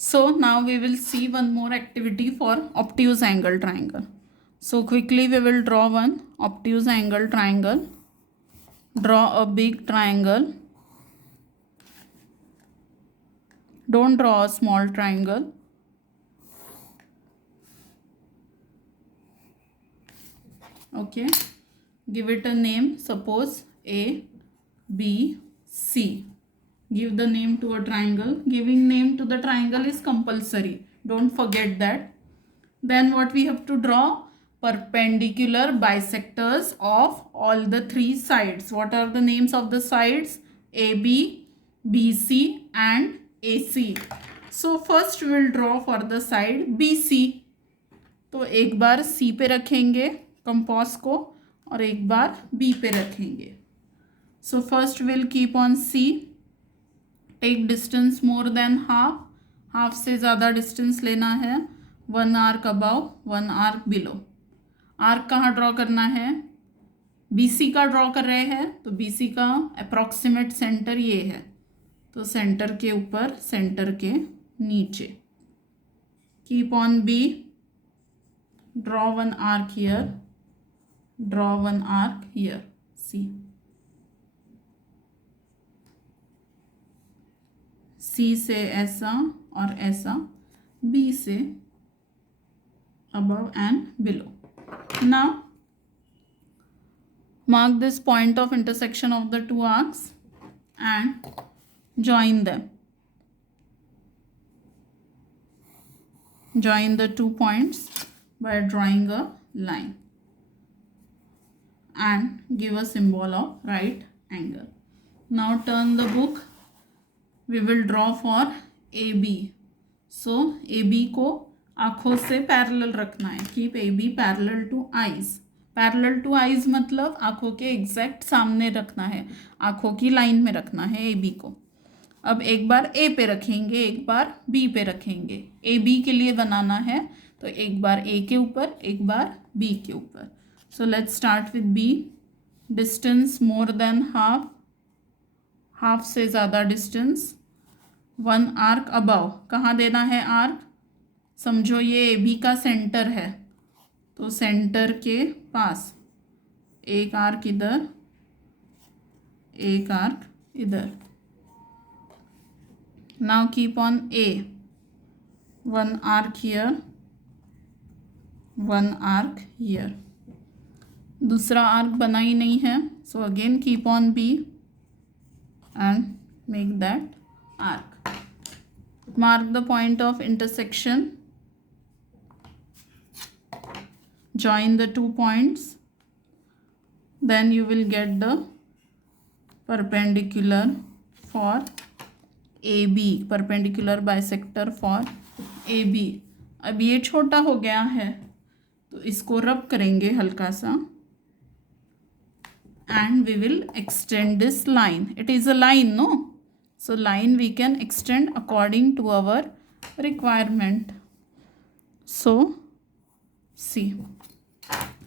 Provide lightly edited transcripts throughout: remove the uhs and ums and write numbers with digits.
So now we will see one more activity for obtuse angle triangle. So quickly we will draw one obtuse angle triangle. Draw a big triangle. Don't draw a small triangle. Okay. Give it a name. Suppose A, B, C. Give the name to a triangle. Giving name to the triangle is compulsory. Don't forget that. Then what we have to draw? Perpendicular bisectors of all the three sides. What are the names of the sides? AB, BC and AC. So first we will draw for the side BC. तो एक बार C पे रखेंगे compass को और एक बार B पे रखेंगे. So first we'll keep on C. Take distance more than half. Half से ज़्यादा डिस्टेंस लेना है. 1 arc above, 1 arc below. Arc कहाँ ड्रॉ करना है? BC का ड्रॉ कर रहे हैं तो BC का अप्रॉक्सीमेट सेंटर ये है, तो सेंटर के ऊपर, सेंटर के नीचे. Keep on B. Draw 1 arc here, draw 1 arc here. C. C से ऐसा और ऐसा, B से above and below. Now mark this point of intersection of the two arcs and join them. Join the 2 points by drawing a line and give a symbol of right angle. Now turn the book. We will draw for AB. So AB को आँखों से parallel रखना है. Keep AB parallel to eyes. Parallel to eyes मतलब आँखों के exact सामने रखना है, आँखों की लाइन में रखना है AB को. अब एक बार A पे रखेंगे, एक बार B पे रखेंगे. AB के लिए बनाना है तो एक बार A के ऊपर, एक बार B के ऊपर. So let's start with B. Distance more than half, half से ज़्यादा डिस्टेंस. 1 arc above. कहाँ देना है आर्क? समझो ये AB का सेंटर है तो सेंटर के पास एक आर्क इधर, एक आर्क इधर. Now keep on A. 1 arc here, 1 arc here. दूसरा आर्क बना ही नहीं है, so again keep on B and make that arc. Mark the point of intersection. Join the 2 points. Then you will get the perpendicular for AB. Perpendicular bisector for AB. अब ये छोटा हो गया है तो इसको रब करेंगे हल्का सा. And we will extend this line. It is a line, no? So line we can extend according to our requirement. So see,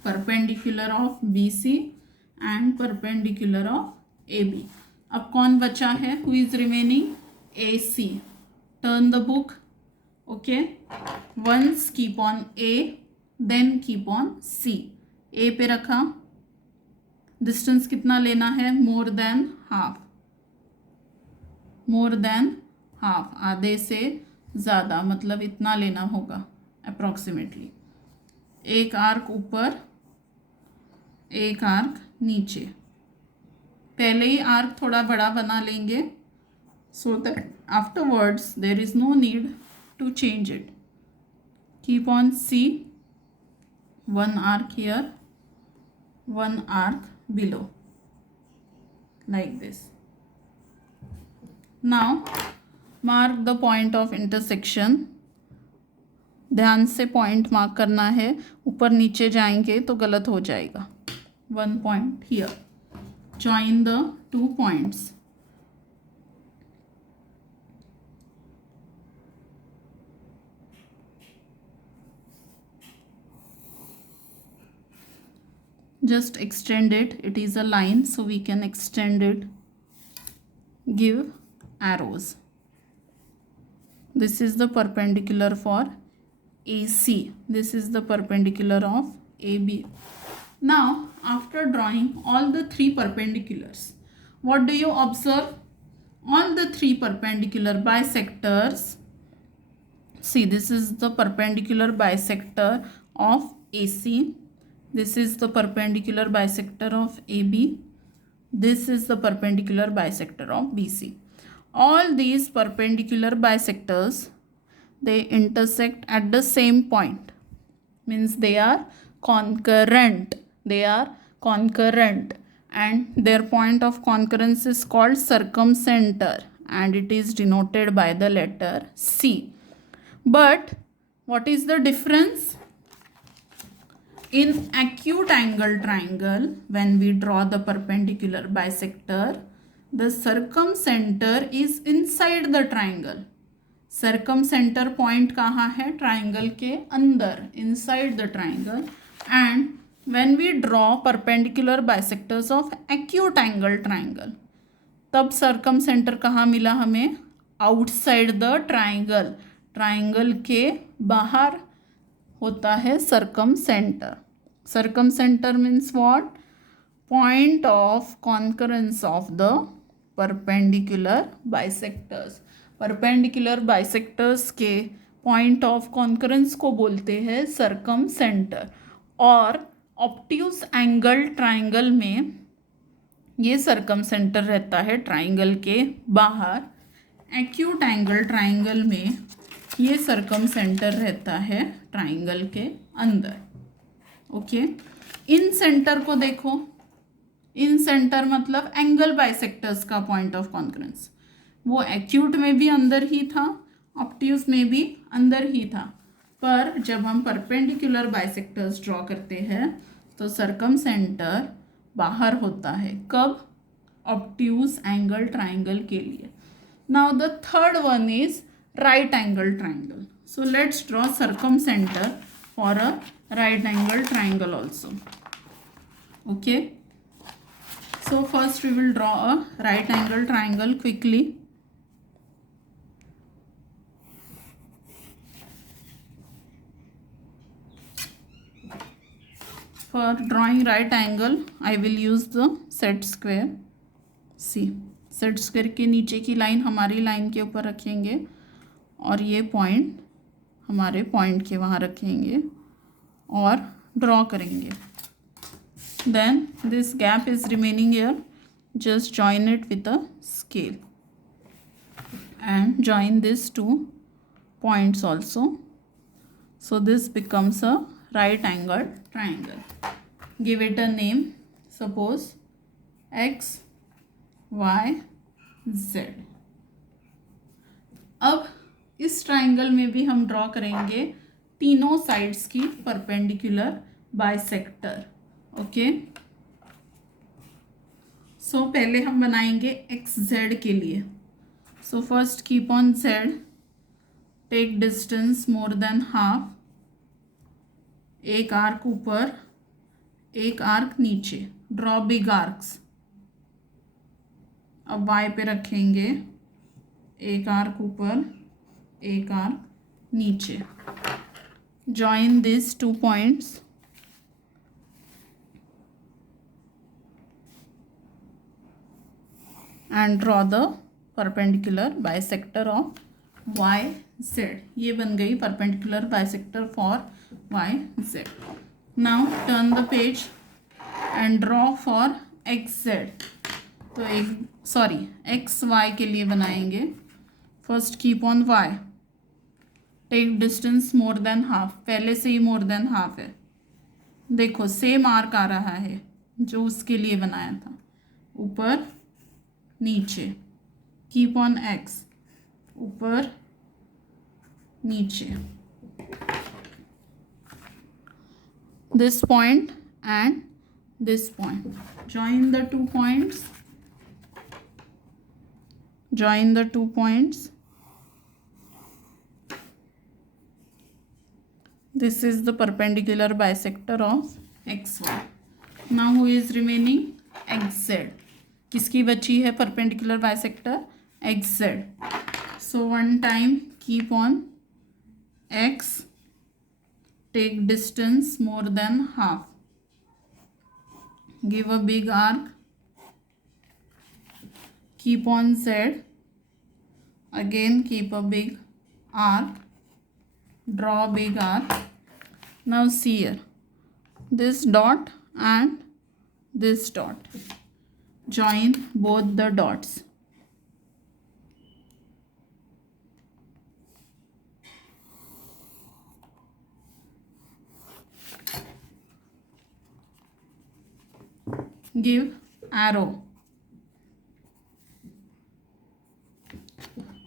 perpendicular of BC and perpendicular of AB. अब कौन बचा है? Who is remaining? AC. Turn the book. Okay. Once keep on A, then keep on C. A पे रखा. Distance कितना लेना है? मोर than half. मोर than half, आधे से ज़्यादा, मतलब इतना लेना होगा अप्रॉक्सीमेटली. एक आर्क ऊपर, एक आर्क नीचे. पहले ही आर्क थोड़ा बड़ा बना लेंगे so that afterwards there is no need to change it. Keep on C. 1 arc here, 1 arc below, like this. Now mark the point of intersection. ध्यान से पॉइंट मार्क करना है, ऊपर नीचे जाएंगे तो गलत हो जाएगा. 1 point here. Join the 2 points. Just extend it. It is a line, so we can extend it. Give arrows. This is the perpendicular for AC. This is the perpendicular of AB. Now, after drawing all the three perpendiculars, what do you observe? All the three perpendicular bisectors. See, this is the perpendicular bisector of AC. This is the perpendicular bisector of AB. This is the perpendicular bisector of BC. All these perpendicular bisectors, they intersect at the same point. Means they are concurrent. They are concurrent. And their point of concurrence is called circumcenter. And it is denoted by the letter C. But what is the difference? In acute angle triangle, when we draw the perpendicular bisector, the circumcenter is inside the triangle. Circumcenter point कहाँ है? Triangle के अंदर, inside the triangle. And when we draw perpendicular bisectors of acute angle triangle, तब circumcenter कहाँ मिला हमें? Outside the triangle. Triangle के बाहर होता है circumcenter. Circumcenter means what? Point of concurrence of the perpendicular bisectors. Perpendicular bisectors के point of concurrence को बोलते हैं circumcenter. और obtuse angle triangle में ये circumcenter रहता है ट्राइंगल के बाहर. acute angle triangle में ये सर्कमसेंटर रहता है ट्राइंगल के अंदर. ओके, इन सेंटर को देखो. इन सेंटर मतलब एंगल बाइसेक्टर्स का पॉइंट ऑफ कॉन्करेंस. वो एक्यूट में भी अंदर ही था, ऑब्ट्यूज में भी अंदर ही था. पर जब हम परपेंडिकुलर बाइसेक्टर्स ड्रॉ करते हैं तो सर्कमसेंटर बाहर होता है. कब? ऑब्ट्यूज एंगल ट्राइंगल के लिए. Now the third one is right angle triangle. So let's draw circumcenter for a right angle triangle also. Okay. So first we will draw a right angle triangle quickly. For drawing right angle, I will use the set square. See, set square के नीचे की line हमारी line के ऊपर रखेंगे और ये point हमारे पॉइंट के वहाँ रखेंगे और ड्रॉ करेंगे. Then this gap is remaining here. Just join it with a scale and join this two points also. So this becomes a right angle triangle. Give it a name. Suppose X Y Z. अब इस triangle में भी हम draw करेंगे तीनों sides की perpendicular bisector. Okay, सो पहले हम बनाएंगे एक्स जेड के लिए. So first keep on Z, take distance more than half. एक आर्क ऊपर, एक आर्क नीचे. Draw big arcs. अब वाई पे रखेंगे, एक आर्क ऊपर, एक आर्क नीचे. Join these 2 points and draw the perpendicular bisector of YZ. ये बन गई perpendicular bisector for YZ. Now turn the page and draw for XZ. तो XY के लिए बनाएंगे. First keep on Y. Take distance more than half. पहले से ही मोर than half है. देखो सेम आर्क आ रहा है जो उसके लिए बनाया था. ऊपर नीचे. Keep on x. ऊपर नीचे. This point and this point. Join the 2 points. Join the 2 points. This is the perpendicular bisector of XY. Now who is remaining? XZ. किसकी बची है perpendicular bisector? XZ. So one time keep on x, take distance more than half, give a big arc, keep on z, again keep a big arc, draw a big arc. Now see here, this dot and this dot, join both the dots. Give arrow.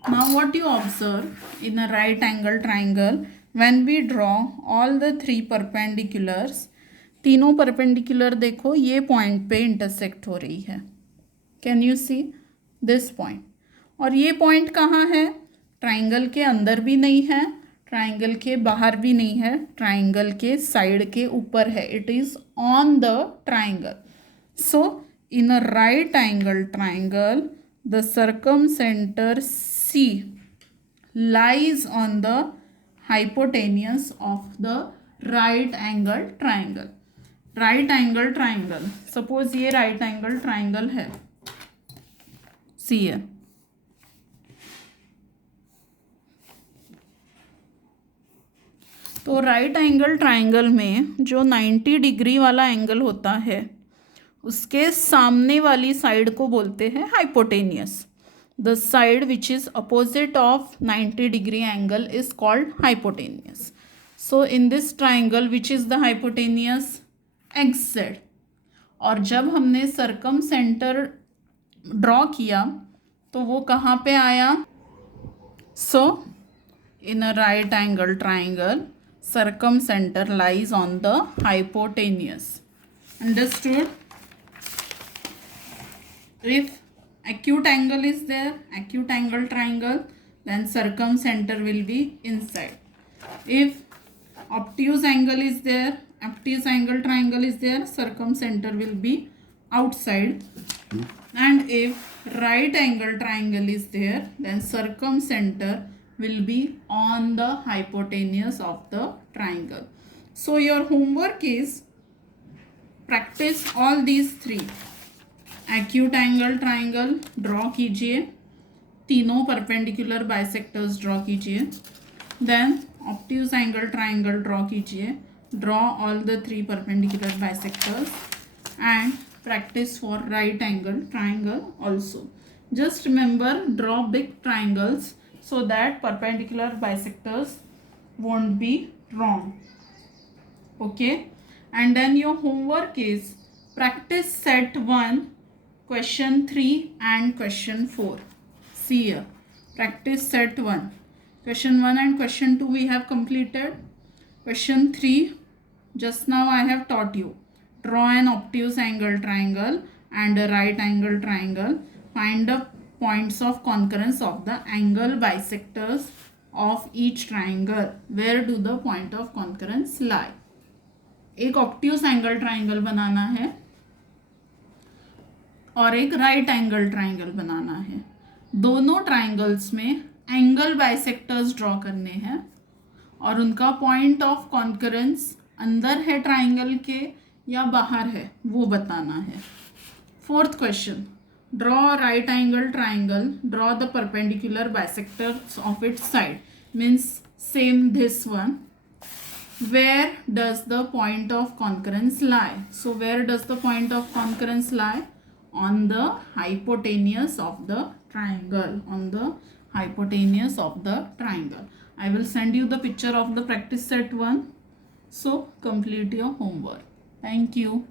Now what you observe in a right angle triangle, when we draw all the three perpendiculars, तीनों perpendicular देखो ये point पे intersect हो रही है. Can you see this point? और ये point कहाँ है? ट्राइंगल के अंदर भी नहीं है, ट्राइंगल के बाहर भी नहीं है, ट्राइंगल के साइड के ऊपर है. It is on the triangle. So in a right angle triangle, the circumcenter C lies on the hypotenuse of the right angle triangle. Right angle triangle. Suppose ये right angle triangle है. See here. तो right angle triangle में जो 90 degree वाला angle होता है उसके सामने वाली साइड को बोलते हैं hypotenuse. The side which is opposite of 90 degree angle is called hypotenuse. So in this triangle which is the hypotenuse? XZ. और जब हमने सर्कम सेंटर ड्रॉ किया तो वो कहाँ पे आया? So in a right angle triangle circumcenter lies on the hypotenuse. Understood? If acute angle is there, acute angle triangle, then circumcenter will be inside. If obtuse angle is there, obtuse angle triangle is there, circumcenter will be outside. And if right angle triangle is there, then circumcenter will be on the hypotenuse of the triangle. So your homework is practice all these three. Acute angle triangle draw कीजिए, तीनों perpendicular bisectors draw कीजिए. Then obtuse angle triangle draw कीजिए, draw all the three perpendicular bisectors and practice for right angle triangle also. Just remember, draw big triangles so that perpendicular bisectors won't be wrong. Okay, and then your homework is practice set 1, question 3 and question 4. See here, practice set 1, question 1 and question 2 we have completed. Question 3, just now I have taught you, draw an obtuse angle triangle and a right angle triangle, find the points of concurrence of the angle bisectors of each triangle. Where do the point of concurrence lie? एक obtuse angle triangle बनाना है और एक right angle triangle बनाना है. दोनों triangles में angle bisectors draw करने हैं और उनका point of concurrence अंदर है triangle के या बाहर है वो बताना है. Fourth question, draw a right angle triangle, draw the perpendicular bisectors of its side, means same this one. Where does the point of concurrence lie? So where does the point of concurrence lie? On the hypotenuse of the triangle, on the hypotenuse of the triangle. I will send you the picture of the practice set 1. So complete your homework. Thank you.